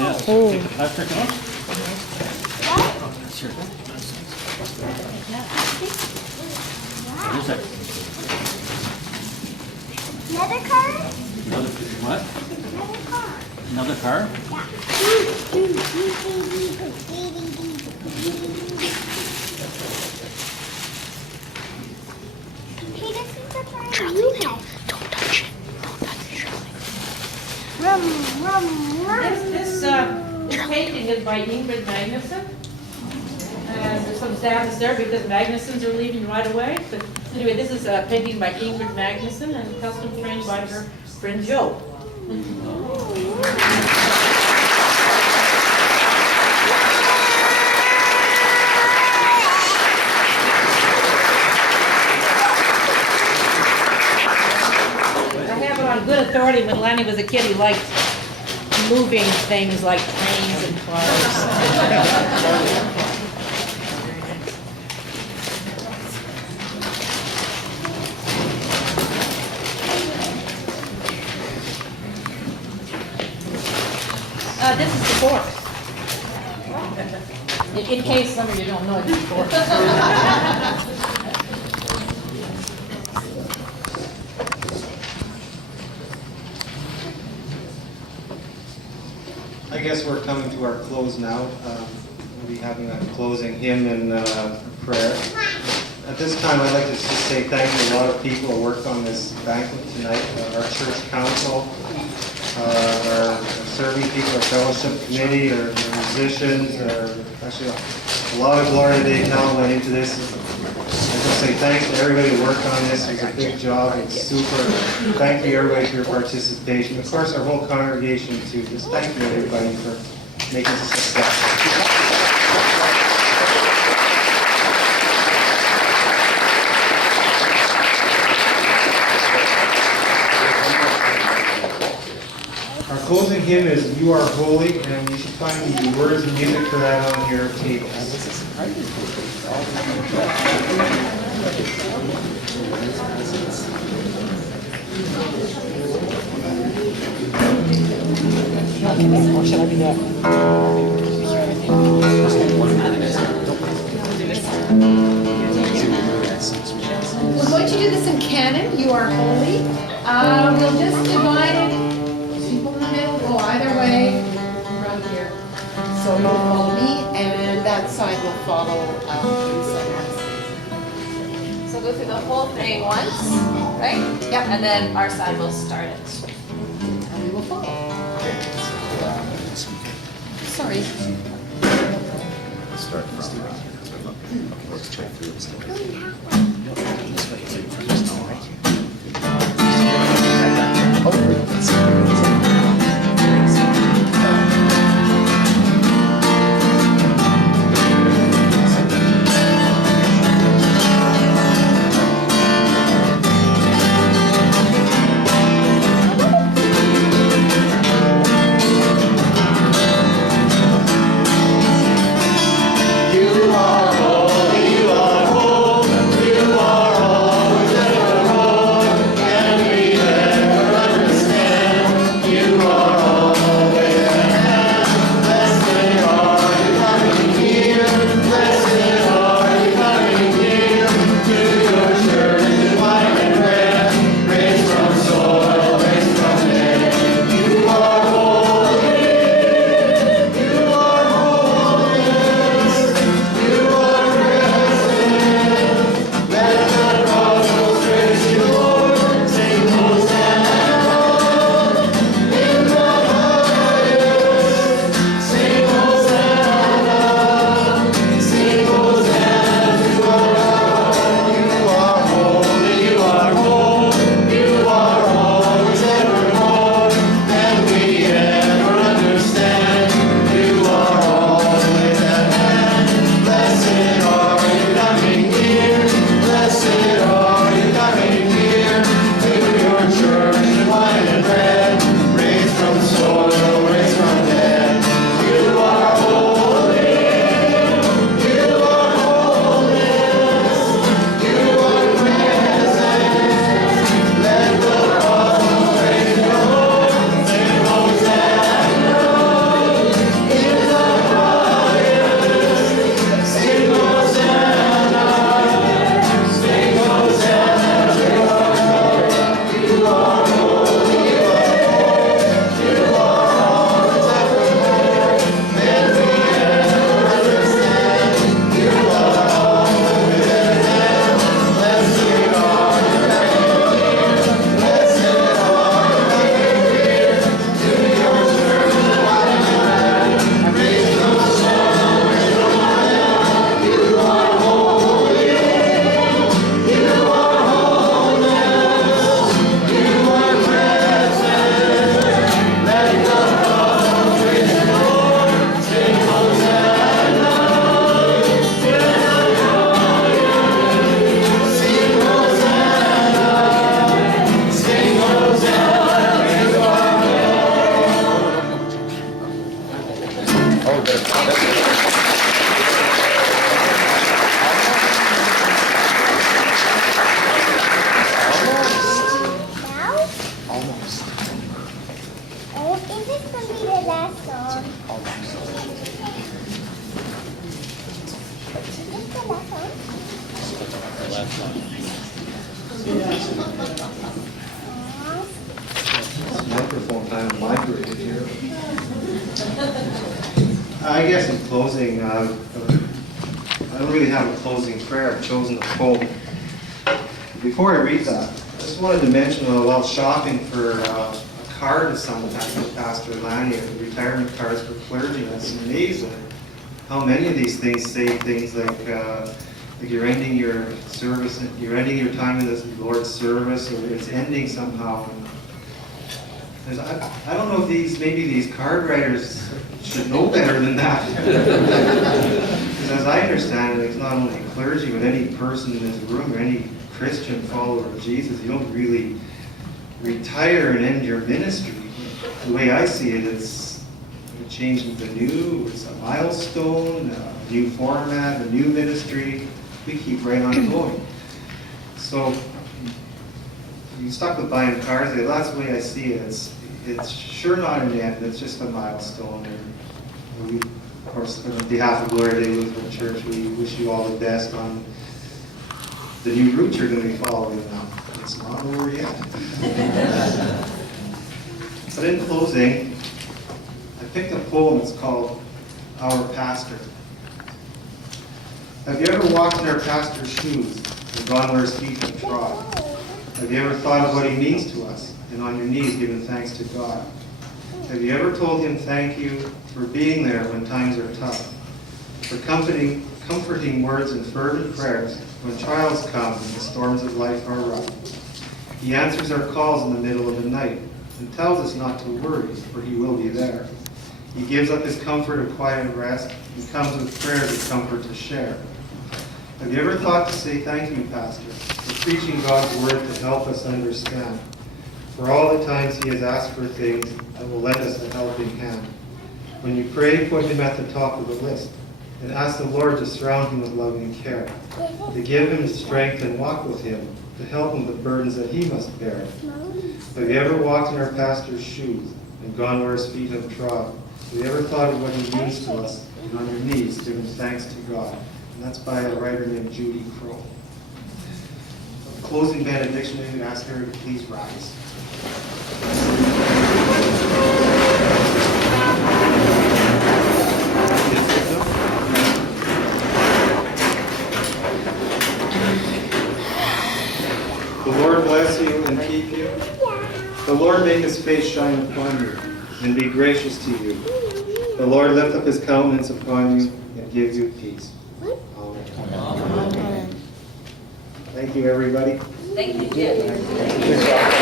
Yes. Oh. Take the plastic off. That's your What is that? Another car? Another, what? Another car. Another car? Hey, this is the car you have. Don't touch it. Don't touch it, Shirley. Rum, rum, rum. This painting is by Ingrid Magnuson. And there's some sadness there because Magnusons are leaving right away. But anyway, this is a painting by Ingrid Magnuson and custom framed by her friend Joe. I have it on good authority. When Lanny was a kid, he liked moving things like trains and cars. This is the fork. In case some of you don't know, it's the fork. I guess we're coming to our close now. We'll be having a closing hymn and prayer. At this time, I'd like to just say thank you to a lot of people who worked on this banquet tonight. Our church council, our serving people, our fellowship committee, our musicians, actually a lot of glory today talent went into this. I just say thanks to everybody who worked on this. It was a big job. It's super. Thank you everybody for your participation. Of course, our whole congregation too. Just thank you everybody for making this a success. Our closing hymn is "You Are Holy," and you should find the words and music for that on your tables. Or should I do that? We're going to do this in canon. You are holy. We'll just divide it. People in the middle go either way around here. So you'll follow me, and that side will follow inside. So go through the whole thing once, right? Yep. And then our side will start it. And we will follow. Sorry. Start from let's check through it. You are holy, you are holy, you It's microphone time migrated here. I guess in closing, I don't really have a closing prayer. I've chosen a poem. Before I read that, I just wanted to mention when I was shopping for a card sometime with Pastor Lanny, retirement cards for clergy. It's amazing how many of these things say things like you're ending your service, you're ending your time in this Lord's service, or it's ending somehow. I don't know if maybe these card writers should know better than that. Because as I understand it, it's not only clergy, but any person in this room, or any Christian follower of Jesus, you don't really retire and end your ministry. The way I see it, it's changing the new, it's a milestone, a new format, a new ministry. We keep right on going. So you stuck with buying cars, that's the way I see it. It's sure not an end, it's just a milestone. And we, of course, on behalf of Glory Day Lutheran Church, we wish you all the best on the new route you're going to be following now. It's not over yet. But in closing, I picked a poem. It's called Our Pastor. Have you ever walked in our pastor's shoes and gone where his feet have trod? Have you ever thought of what he means to us and on your knees given thanks to God? Have you ever told him thank you for being there when times are tough, for comforting words and fervent prayers when trials come and the storms of life are rough? He answers our calls in the middle of the night and tells us not to worry, for he will be there. He gives up his comfort of quiet rest and comes with prayers of comfort to share. Have you ever thought to say thank you, Pastor, for preaching God's word to help us understand, for all the times he has asked for things that will lend us a helping hand? When you pray, put him at the top of the list and ask the Lord to surround him with loving care, to give him strength and walk with him, to help him with burdens that he must bear. Have you ever walked in our pastor's shoes and gone where his feet have trod? Have you ever thought of what he means to us and on your knees giving thanks to God? And that's by a writer named Judy Crow. The closing benediction, I would ask her to please rise. The Lord bless you and keep you. The Lord make his face shine upon you and be gracious to you. The Lord lift up his countenance upon you and give you peace. Amen. Thank you, everybody. Thank you, Jim.